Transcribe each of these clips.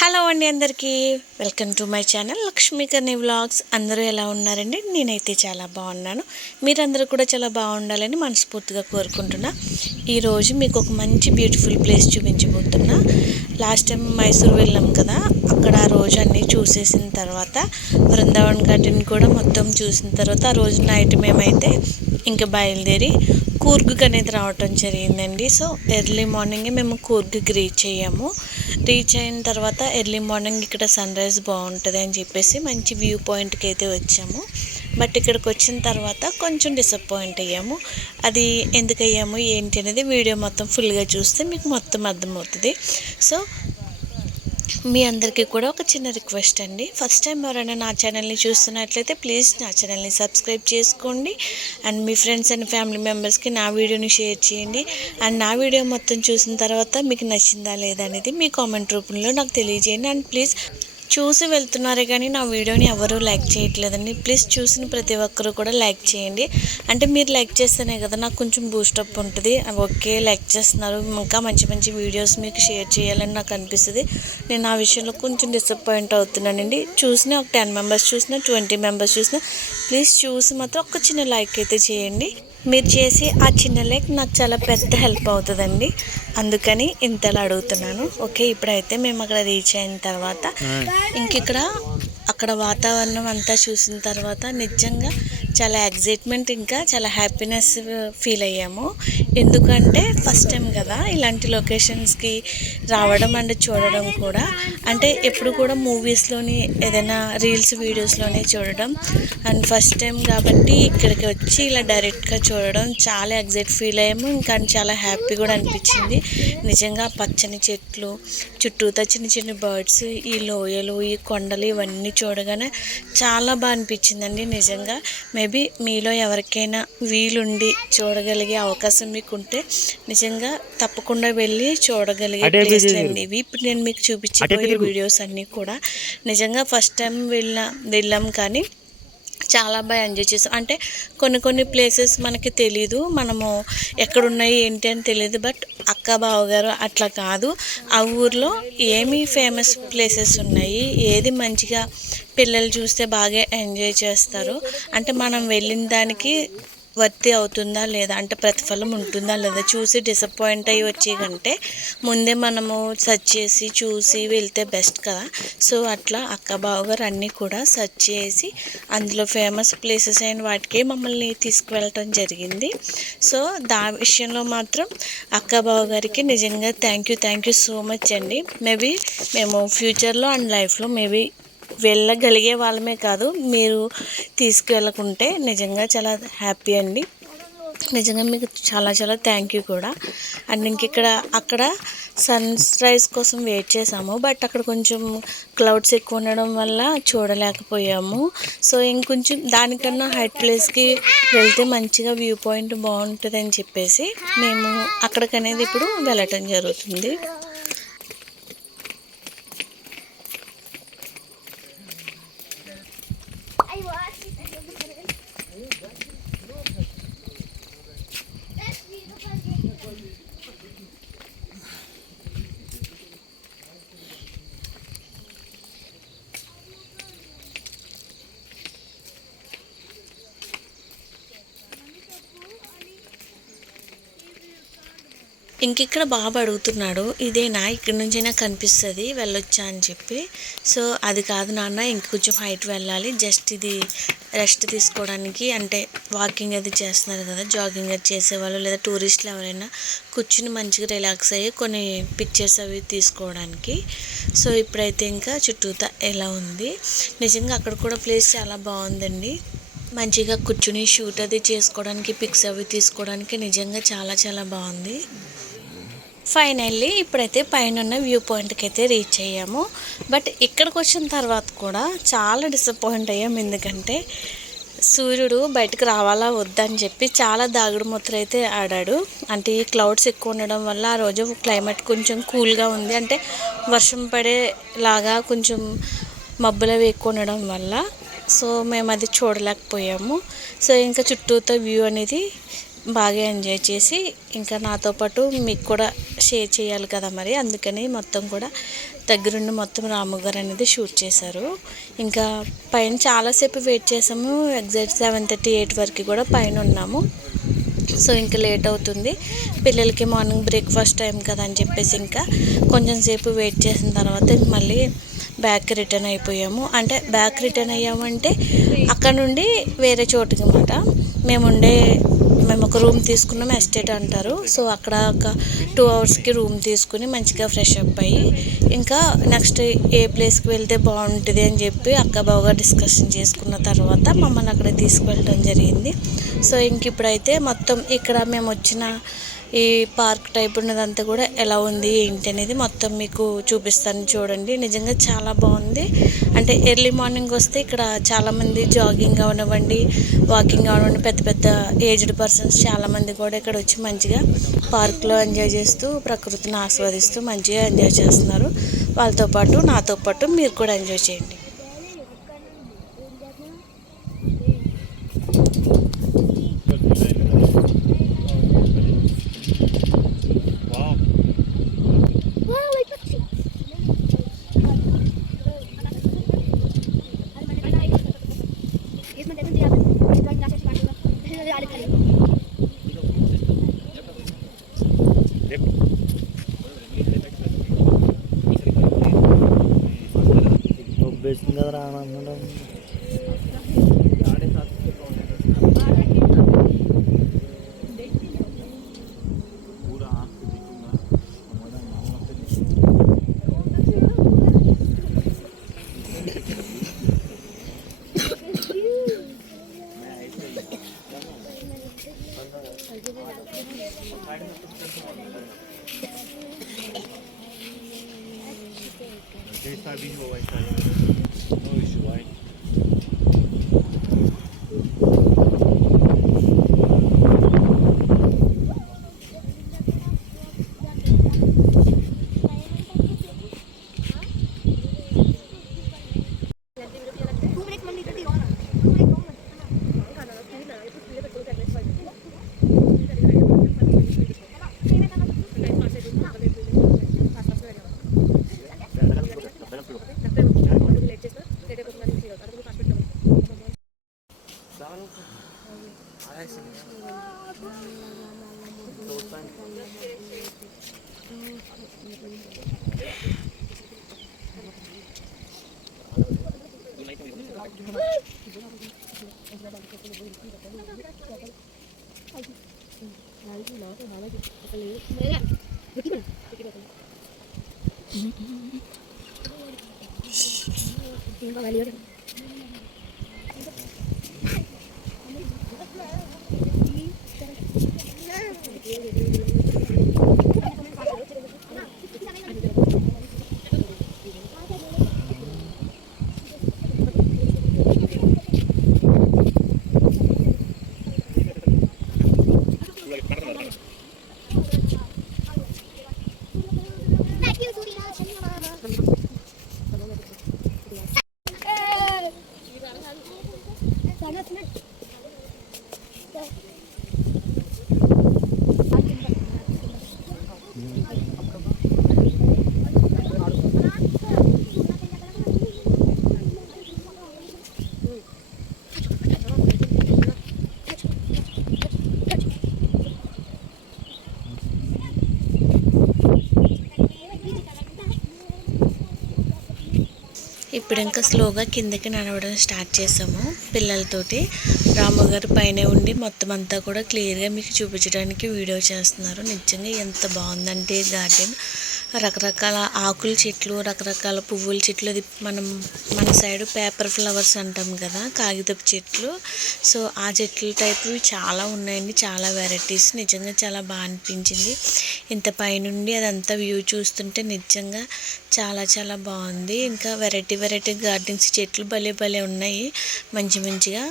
Hello అండి అందరికీ welcome to my channel Lakshmikarni vlogs. అందరూ ఎలా ఉన్నారండి? నేనైతే చాలా బాగున్నాను. మీరందరూ కూడా చాలా బాగుండాలని మనస్ఫూర్తిగా కోరుకుంటున్నా. ఈరోజు మీకు ఒక మంచి బ్యూటిఫుల్ ప్లేస్ చూపించబోతున్నా. లాస్ట్ టైం మైసూర్ వెళ్ళాం కదా, అక్కడ ఆ రోజు అన్నీ చూసేసిన తర్వాత బృందావన్ గార్డెన్ కూడా మొత్తం చూసిన తర్వాత ఆ రోజు నైట్ మేమైతే ఇంకా బయలుదేరి కూర్గ్కి అనేది రావటం జరిగిందండి. సో ఎర్లీ మార్నింగే మేము కూర్గ్కి రీచ్ అయ్యాము. రీచ్ అయిన తర్వాత ఎర్లీ మార్నింగ్ ఇక్కడ సన్ రైజ్ బాగుంటుంది అని చెప్పేసి మంచి వ్యూ పాయింట్కి అయితే వచ్చాము. బట్ ఇక్కడికి వచ్చిన తర్వాత కొంచెం డిసప్పాయింట్ అయ్యాము. అది ఎందుకు అయ్యాము ఏంటి అనేది వీడియో మొత్తం ఫుల్గా చూస్తే మీకు మొత్తం అర్థమవుతుంది. సో మీ అందరికీ కూడా ఒక చిన్న రిక్వెస్ట్ అండి, ఫస్ట్ టైం ఎవరైనా నా ఛానల్ని చూస్తున్నట్లయితే ప్లీజ్ నా ఛానల్ని సబ్స్క్రైబ్ చేసుకోండి. And me friends and family మెంబర్స్కి నా వీడియోని షేర్ చేయండి. అండ్ నా వీడియో మొత్తం చూసిన తర్వాత మీకు నచ్చిందా లేదా అనేది మీ కామెంట్ రూపంలో నాకు తెలియజేయండి. అండ్ ప్లీజ్ చూసి వెళ్తున్నారే కానీ నా వీడియోని ఎవరూ లైక్ చేయట్లేదండి. ప్లీజ్ చూసిన ప్రతి ఒక్కరు కూడా లైక్ చేయండి. అంటే మీరు లైక్ చేస్తేనే కదా నాకు కొంచెం బూస్టప్ ఉంటుంది. ఓకే లైక్ చేస్తున్నారు, ఇంకా మంచి మంచి వీడియోస్ మీకు షేర్ చేయాలని నాకు అనిపిస్తుంది. నేను ఆ విషయంలో కొంచెం డిసప్పాయింట్ అవుతున్నానండి. చూసిన ఒక 10 మెంబర్స్ చూసినా 20 మెంబర్స్ చూసినా ప్లీజ్ చూసి మాత్రం ఒక చిన్న లైక్ అయితే చేయండి. మీరు చేసి ఆ చిన్న లైక్ నాకు చాలా పెద్ద హెల్ప్ అవుతుందండి. అందుకని ఇంతలా అడుగుతున్నాను. ఓకే, ఇప్పుడైతే మేము అక్కడ రీచ్ అయిన తర్వాత అక్కడ వాతావరణం అంతా చూసిన తర్వాత నిజంగా చాలా ఎగ్జైట్మెంట్, ఇంకా చాలా హ్యాపీనెస్ ఫీల్ అయ్యాము. ఎందుకంటే ఫస్ట్ టైం కదా ఇలాంటి లొకేషన్స్కి రావడం అండ్ చూడడం కూడా. అంటే ఎప్పుడు కూడా మూవీస్లోని ఏదైనా రీల్స్ వీడియోస్లోనే చూడడం, అండ్ ఫస్ట్ టైం కాబట్టి ఇక్కడికి వచ్చి ఇలా డైరెక్ట్గా చూడడం చాలా ఎగ్జైట్ ఫీల్ అయ్యాము. ఇంకా చాలా హ్యాపీ కూడా అనిపించింది. నిజంగా పచ్చని చెట్లు చుట్టూతా చిన్న చిన్న బర్డ్స్, ఈ లోయలు, ఈ కొండలు ఇవన్నీ చూడగానే చాలా బాగా అనిపించిందండి. నిజంగా మేబీ మీలో ఎవరికైనా వీలుండి చూడగలిగే అవకాశం మీకు ఉంటే నిజంగా తప్పకుండా వెళ్ళి చూడగలిగే ప్లేస్లు అండి ఇవి. ఇప్పుడు నేను మీకు చూపించబోయే వీడియోస్ అన్నీ కూడా నిజంగా ఫస్ట్ టైం వెళ్ళాం కానీ చాలా బాగా ఎంజాయ్ చేసాం. అంటే కొన్ని ప్లేసెస్ మనకి తెలీదు, మనము ఎక్కడున్నాయి ఏంటి అని తెలియదు. బట్ అక్క బావగారు అట్లా కాదు, ఆ ఊర్లో ఏమి ఫేమస్ ప్లేసెస్ ఉన్నాయి, ఏది మంచిగా పిల్లలు చూస్తే బాగా ఎంజాయ్ చేస్తారు, అంటే మనం వెళ్ళిన దానికి వర్తి అవుతుందా లేదా, అంటే ప్రతిఫలం ఉంటుందా లేదా, చూసి డిసప్పాయింట్ అయ్యి వచ్చే కంటే ముందే మనము సెర్చ్ చేసి చూసి వెళ్తే బెస్ట్ కదా. సో అట్లా అక్క బావగారు అన్నీ కూడా సెర్చ్ చేసి అందులో ఫేమస్ ప్లేసెస్ అయిన వాటికి మమ్మల్ని తీసుకువెళ్ళటం జరిగింది. సో విషయంలో మాత్రం అక్క బావగారికి నిజంగా థ్యాంక్ యూ సో మచ్ అండి. మేబీ మేము ఫ్యూచర్లో అండ్ లైఫ్లో మేబీ వెళ్ళగలిగే వాళ్ళమే కాదు, మీరు తీసుకువెళ్ళకుంటే నిజంగా చాలా హ్యాపీ అండి. నిజంగా మీకు చాలా చాలా థ్యాంక్ యూ కూడా. అండ్ అక్కడ సన్ రైజ్ కోసం వెయిట్ చేసాము. బట్ అక్కడ కొంచెం క్లౌడ్స్ ఎక్కువ ఉండడం వల్ల చూడలేకపోయాము. సో ఇంకొంచెం దానికన్నా హైట్ ప్లేస్కి వెళ్తే మంచిగా వ్యూ పాయింట్ బాగుంటుంది అని చెప్పేసి మేము అక్కడికనేది ఇప్పుడు వెళ్ళటం జరుగుతుంది. ఇక్కడ బాబు అడుగుతున్నాడు, ఇదేనా, ఇక్కడి నుంచైనా కనిపిస్తుంది వెళ్ళొచ్చా అని చెప్పి. సో అది కాదు నాన్న, ఇంకొంచెం హైట్ వెళ్ళాలి, జస్ట్ ఇది రెస్ట్ తీసుకోవడానికి, అంటే వాకింగ్ అది చేస్తున్నారు కదా, జాగింగ్ అది చేసేవాళ్ళు లేదా టూరిస్టులు ఎవరైనా కూర్చుని మంచిగా రిలాక్స్ అయ్యి కొన్ని పిక్చర్స్ అవి తీసుకోవడానికి. సో ఇప్పుడైతే ఇంకా చుట్టూతా ఎలా ఉంది. నిజంగా అక్కడ కూడా ప్లేస్ చాలా బాగుందండి. మంచిగా కూర్చుని షూట్ అది చేసుకోవడానికి, పిక్స్ అవి తీసుకోవడానికి నిజంగా చాలా చాలా బాగుంది. ఫైనల్లీ ఇప్పుడైతే పైన వ్యూ పాయింట్కి అయితే రీచ్ అయ్యాము. బట్ ఇక్కడికి వచ్చిన తర్వాత కూడా చాలా డిసప్పాయింట్ అయ్యాము. ఎందుకంటే సూర్యుడు బయటకు రావాలా వద్దని చెప్పి చాలా దాగుడు ముద్ర అయితే ఆడాడు. అంటే ఈ క్లౌడ్స్ ఎక్కువ ఉండడం వల్ల ఆ రోజు క్లైమేట్ కొంచెం కూల్గా ఉంది, అంటే వర్షం పడేలాగా కొంచెం మబ్బులు అవి ఎక్కువ ఉండడం వల్ల సో మేము అది చూడలేకపోయాము. సో ఇంకా చుట్టూతో వ్యూ అనేది బాగా ఎంజాయ్ చేసి ఇంకా నాతో పాటు మీకు కూడా షేర్ చేయాలి కదా మరి, అందుకని మొత్తం కూడా దగ్గరుండి మొత్తం రాము గారు అనేది షూట్ చేశారు. ఇంకా పైన చాలాసేపు వెయిట్ చేసాము, ఎగ్జాక్ట్ 7:30 8 వరకు కూడా పైన ఉన్నాము. సో ఇంకా లేట్ అవుతుంది, పిల్లలకి మార్నింగ్ బ్రేక్ఫాస్ట్ టైం కదా అని చెప్పేసి ఇంకా కొంచెం సేపు వెయిట్ చేసిన తర్వాత మళ్ళీ బ్యాక్ రిటర్న్ అయిపోయాము. అంటే బ్యాక్ రిటర్న్ అయ్యామంటే అక్కడ నుండి వేరే చోటుకి అన్నమాట. మేము ఒక రూమ్ తీసుకున్నాం, ఎస్టేట్ అంటారు. సో అక్కడ ఒక 2 అవర్స్కి రూమ్ తీసుకుని మంచిగా ఫ్రెష్ అప్ అయ్యి ఇంకా నెక్స్ట్ ఏ ప్లేస్కి వెళ్తే బాగుంటుంది అని చెప్పి అక్క బాగా డిస్కషన్ చేసుకున్న తర్వాత మమ్మల్ని అక్కడ తీసుకువెళ్ళడం జరిగింది. సో ఇంక ఇప్పుడైతే మొత్తం ఇక్కడ మేము వచ్చిన ఈ పార్క్ టైప్ ఉన్నదంతా కూడా ఎలా ఉంది ఏంటి అనేది మొత్తం మీకు చూపిస్తాను చూడండి. నిజంగా చాలా బాగుంది. అంటే ఎర్లీ మార్నింగ్ వస్తే ఇక్కడ చాలామంది జాగింగ్ అవనివ్వండి, వాకింగ్ అవనివ్వండి, పెద్ద పెద్ద ఏజ్డ్ పర్సన్స్ చాలామంది కూడా ఇక్కడ వచ్చి మంచిగా పార్క్లో ఎంజాయ్ చేస్తూ ప్రకృతిని ఆస్వాదిస్తూ మంచిగా ఎంజాయ్ చేస్తున్నారు. వాళ్ళతో పాటు నాతో పాటు మీరు కూడా ఎంజాయ్ చేయండి. ఇప్పుడు ఇంకా స్లోగా కిందకి నడవడం స్టార్ట్ చేసాము పిల్లలతోటి. రాము గారు పైన ఉండి మొత్తం అంతా కూడా క్లియర్గా మీకు చూపించడానికి వీడియో చేస్తున్నారు. నిజంగా ఎంత బాగుందంటే గార్డెన్, రకరకాల ఆకుల చెట్లు, రకరకాల పువ్వుల చెట్లు. అది మన సైడ్ పేపర్ ఫ్లవర్స్ అంటాం కదా, కాగితపు చెట్లు. సో ఆ చెట్ల టైపు చాలా ఉన్నాయండి, చాలా వెరైటీస్. నిజంగా చాలా బాగా అనిపించింది. ఇంత పైనుండి అదంతా వ్యూ చూస్తుంటే నిజంగా చాలా చాలా బాగుంది. ఇంకా వెరైటీ గార్డెన్స్ చెట్లు భలే భలే ఉన్నాయి మంచిగా.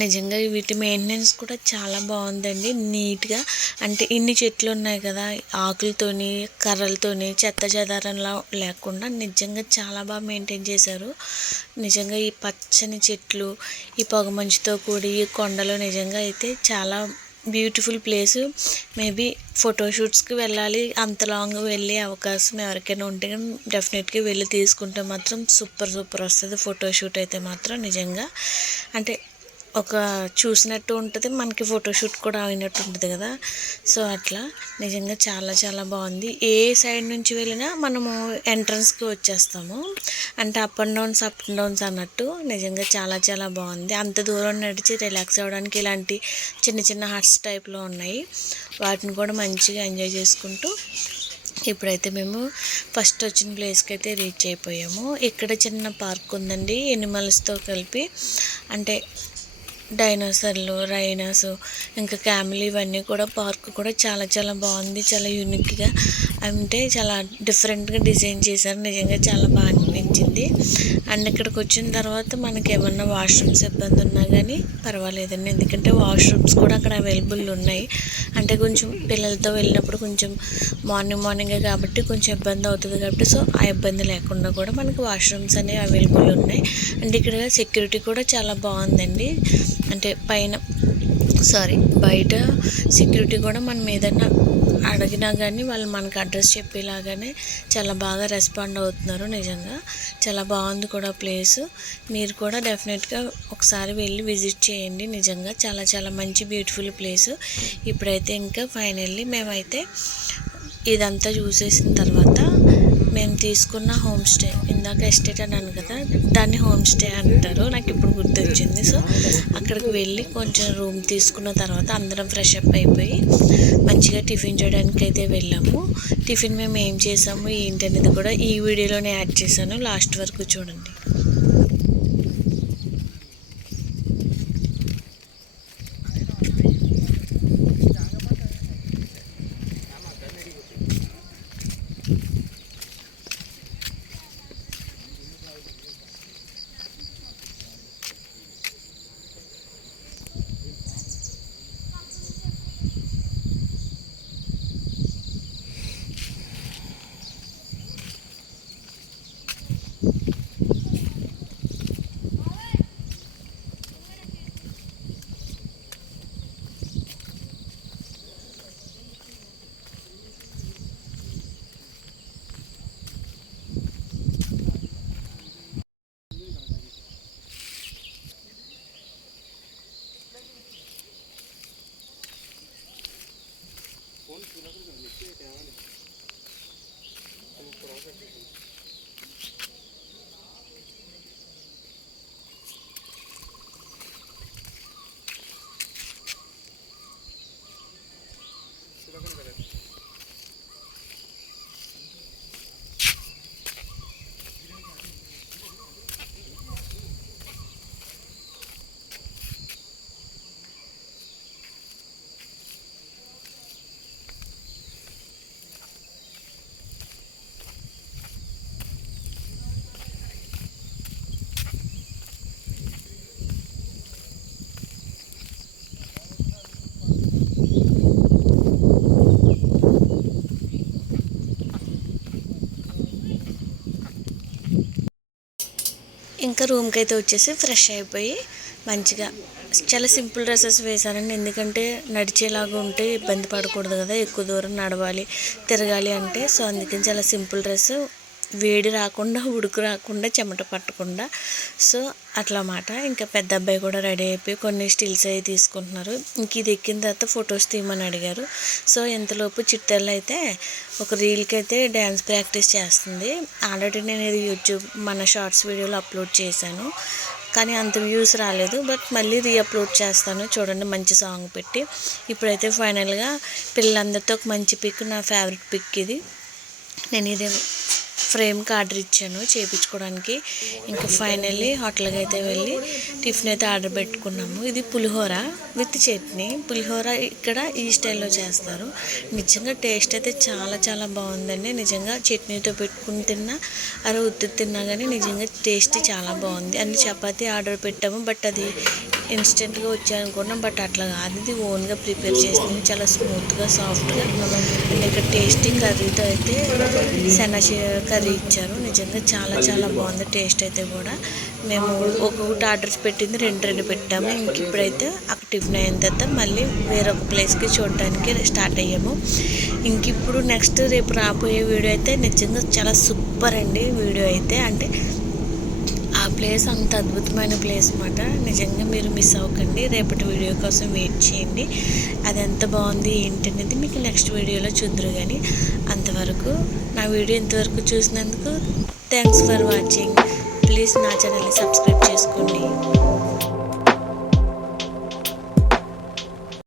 నిజంగా వీటి మెయింటెనెన్స్ కూడా చాలా బాగుందండి, నీట్గా. అంటే ఇన్ని చెట్లు ఉన్నాయి కదా, ఆకులతోని కర్రలతోని చెత్త చెదారంలా లేకుండా నిజంగా చాలా బాగా మెయింటైన్ చేశారు. నిజంగా ఈ పచ్చని చెట్లు, ఈ పొగమంచుతో కూడి ఈ కొండలు నిజంగా అయితే చాలా బ్యూటిఫుల్ ప్లేసు. మేబీ ఫోటోషూట్స్కి వెళ్ళాలి, అంత లాంగ్ వెళ్ళే అవకాశం ఎవరికైనా ఉంటే డెఫినెట్గా వెళ్ళి తీసుకుంటే మాత్రం సూపర్ వస్తుంది ఫోటోషూట్ అయితే మాత్రం నిజంగా. అంటే ఒక చూసినట్టు ఉంటుంది, మనకి ఫోటోషూట్ కూడా అయినట్టు ఉంటుంది కదా. సో అట్లా నిజంగా చాలా బాగుంది. ఏ సైడ్ నుంచి వెళ్ళినా మనము ఎంట్రన్స్కి వచ్చేస్తాము, అంటే అప్ అండ్ డౌన్స్ అన్నట్టు. నిజంగా చాలా బాగుంది. అంత దూరం నడిచి రిలాక్స్ అవ్వడానికి ఇలాంటి చిన్న హట్స్ టైప్లో ఉన్నాయి, వాటిని కూడా మంచిగా ఎంజాయ్ చేసుకుంటూ ఇప్పుడైతే మేము ఫస్ట్ వచ్చిన ప్లేస్కి అయితే రీచ్ అయిపోయాము. ఇక్కడ చిన్న పార్క్ ఉందండి ఎనిమల్స్తో కలిపి, అంటే డైనోసార్లు, రైనోస్, ఇంకా క్యామెల్, ఇవన్నీ కూడా పార్క్ కూడా చాలా బాగుంది. చాలా యూనిక్గా, అంటే చాలా డిఫరెంట్గా డిజైన్ చేశారు. నిజంగా చాలా బాగా అనిపించింది. అండ్ ఇక్కడికి వచ్చిన తర్వాత మనకి ఏమన్నా వాష్రూమ్స్ ఇబ్బంది ఉన్నా కానీ పర్వాలేదండి, ఎందుకంటే వాష్రూమ్స్ కూడా అక్కడ అవైలబుల్ ఉన్నాయి. అంటే కొంచెం పిల్లలతో వెళ్ళినప్పుడు కొంచెం మార్నింగే కాబట్టి కొంచెం ఇబ్బంది అవుతుంది కాబట్టి, సో ఆ ఇబ్బంది లేకుండా కూడా మనకి వాష్రూమ్స్ అనేవి అవైలబుల్ ఉన్నాయి. అండ్ ఇక్కడ సెక్యూరిటీ కూడా చాలా బాగుందండి. అంటే బయట సెక్యూరిటీ కూడా మనం ఏదైనా అడిగినా కానీ వాళ్ళు మనకు అడ్రస్ చెప్పేలాగానే చాలా బాగా రెస్పాండ్ అవుతున్నారు. నిజంగా చాలా బాగుంది కూడా ప్లేసు. మీరు కూడా డెఫినెట్గా ఒకసారి వెళ్ళి విజిట్ చేయండి. నిజంగా చాలా మంచి బ్యూటిఫుల్ ప్లేసు. ఇప్పుడైతే ఇంకా ఫైనల్లీ మేమైతే ఇదంతా చూసేసిన తర్వాత మేము తీసుకున్న హోమ్ స్టే, ఇందాక ఎస్టేట్ అన్నాను కదా, దాన్ని హోమ్ స్టే అంటారు, నాకు ఇప్పుడు గుర్తొచ్చింది. సో అక్కడికి వెళ్ళి కొంచెం రూమ్ తీసుకున్న తర్వాత అందరం ఫ్రెష్ అప్ అయిపోయి మంచిగా టిఫిన్ చేయడానికి అయితే వెళ్ళాము. టిఫిన్ మేము ఏం చేసాము ఏంటి అనేది కూడా ఈ వీడియోలోనే యాడ్ చేశాను, లాస్ట్ వరకు చూడండి. ఇంకా రూమ్కి అయితే వచ్చేసి ఫ్రెష్ అయిపోయి మంచిగా చాలా సింపుల్ డ్రెస్సెస్ వేశానండి, ఎందుకంటే నడిచేలాగా ఉంటే ఇబ్బంది పడకూడదు కదా, ఎక్కువ దూరం నడవాలి తిరగాలి అంటే. సో అందుకని చాలా సింపుల్ డ్రెస్, వేడి రాకుండా ఉడుకు రాకుండా చెమట పట్టకుండా. సో అట్లా మాట. ఇంకా పెద్ద అబ్బాయి కూడా రెడీ అయిపోయి కొన్ని స్టిల్స్ అవి తీసుకుంటున్నారు. ఇంక ఇది ఎక్కిన తర్వాత ఫొటోస్ తీయమని అడిగారు. సో ఇంతలోపు చిట్టెళ్ళు అయితే ఒక రీల్కి అయితే డ్యాన్స్ ప్రాక్టీస్ చేస్తుంది. ఆల్రెడీ నేను ఇది యూట్యూబ్ మన షార్ట్స్ వీడియోలో అప్లోడ్ చేశాను, కానీ అంత వ్యూస్ రాలేదు, బట్ మళ్ళీ రీఅప్లోడ్ చేస్తాను చూడండి మంచి సాంగ్ పెట్టి. ఇప్పుడైతే ఫైనల్గా పిల్లలందరితో ఒక మంచి పిక్, నా ఫేవరెట్ పిక్ ఇది. నేను ఇది ఫ్రేమ్కి ఆర్డర్ ఇచ్చాను చేయించుకోవడానికి. ఇంకా ఫైనల్లీ హోటల్కి అయితే వెళ్ళి టిఫిన్ అయితే ఆర్డర్ పెట్టుకున్నాము. ఇది పులిహోర విత్ చట్నీ. పులిహోర ఇక్కడ ఈ స్టైల్లో చేస్తారు. నిజంగా టేస్ట్ అయితే చాలా బాగుందండి. నిజంగా చట్నీతో పెట్టుకుని తిన్నా అరే ఉత్తి తిన్నా కానీ నిజంగా టేస్ట్ చాలా బాగుంది. అన్ని చపాతీ ఆర్డర్ పెట్టాము, బట్ అది ఇన్స్టెంట్గా వచ్చాయనుకున్నాం, బట్ అట్లా కాదు, ఇది ఓన్గా ప్రిపేర్ చేసింది. చాలా స్మూత్గా సాఫ్ట్గా. అండ్ ఇక్కడ టేస్టీ కర్రీతో అయితే కర్రీ కర్రీ ఇచ్చారు. నిజంగా చాలా చాలా బాగుంది టేస్ట్ అయితే కూడా. మేము ఒక్కొక్కటి ఆర్డర్స్ పెట్టింది 2 పెట్టాము. ఇంక ఇప్పుడైతే అక్కడ టిఫిన్ అయిన తర్వాత మళ్ళీ వేరొక ప్లేస్కి చూడడానికి స్టార్ట్ అయ్యాము. ఇంక ఇప్పుడు నెక్స్ట్ రేపు రాబోయే వీడియో అయితే నిజంగా చాలా సూపర్ అండి. వీడియో అయితే అంటే ఆ ప్లేస్ అంత అద్భుతమైన ప్లేస్ అన్నమాట. నిజంగా మీరు మిస్ అవ్వకండి. రేపటి వీడియో కోసం వెయిట్ చేయండి. అది ఎంత బాగుంది ఏంటి అనేది మీకు నెక్స్ట్ వీడియోలో చూద్దరు. కానీ అంతవరకు నా వీడియో ఇంతవరకు చూసినందుకు థ్యాంక్స్ ఫర్ వాచింగ్. ప్లీజ్ నా ఛానల్ని సబ్స్క్రైబ్ చేసుకోండి.